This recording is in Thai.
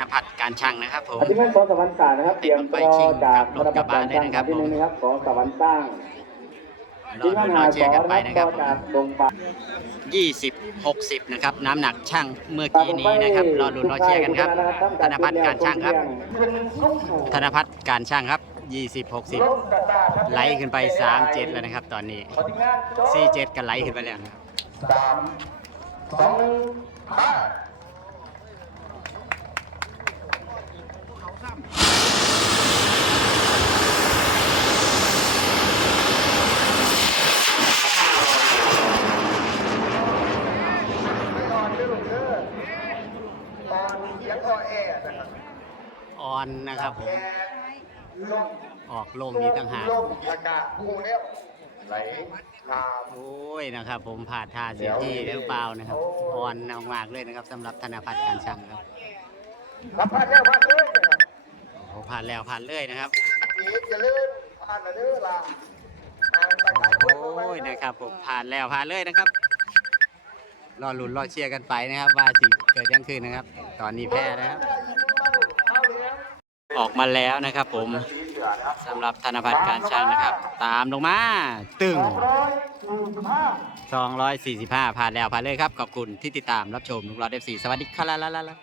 นภัทรการช่างนะครับผมอธิมันสองสวรรค์ศาสตร์นะครับเตรียมตัวจากธนบัตรการสร้างที่หนึ่งนะครับของสวรรค์สร้างรอที่ดูนั่นรอหาเชียร์กันไปนะคต่รัอบผมจากตรงฟ้า20 60นะครับ น้ำหนักช่างเมื่อกี้นี้นะครับรอลุ้นรอเชียร์กันครับ ธนพัฒน์การช่างครับ ธนพัฒน์การช่างครับ20 60ไล่ขึ้นไป37แล้วนะครับ ตอนนี้47กันไล่ขึ้นไปแล้วนะครับสามสองห้า ตอนเรื่องเด้อต อนเสียงออแอนะครับออนนะครับผม แอลมออกลมมีตั้งหาก ลมอากาศพุ่งแล้วไหลตาม โอ้ยนะครับ ผมผ่าดทาเสียที่หรือเปล่านะครับออนมากๆเลยนะครับสำหรับธนพัฒน์การช่างครับรับผ่านแล้วผ่านเลยนะครับโอ้ผ่านแล้วผ่านเลยนะครับ อีกอย่าลืมผ่านนะเด้อล่ะอ่านไปทางโอ้ยนะครับผมผ่านแล้วผ่านเลยนะครับ รอลุ้นรอเชียร์กันไปนะครับ ว่าสิเกิดยังคืนนะครับ ตอนนี้แพ้นะครับ ออกมาแล้วนะครับ ผมสำหรับธนพัฒน์การช่างนะครับ ตามลงมาตึง245ผ่านแล้วผ่านเลยครับ ขอบคุณที่ติดตามรับชมลูกหลอดเอฟซีสวัสดีครับ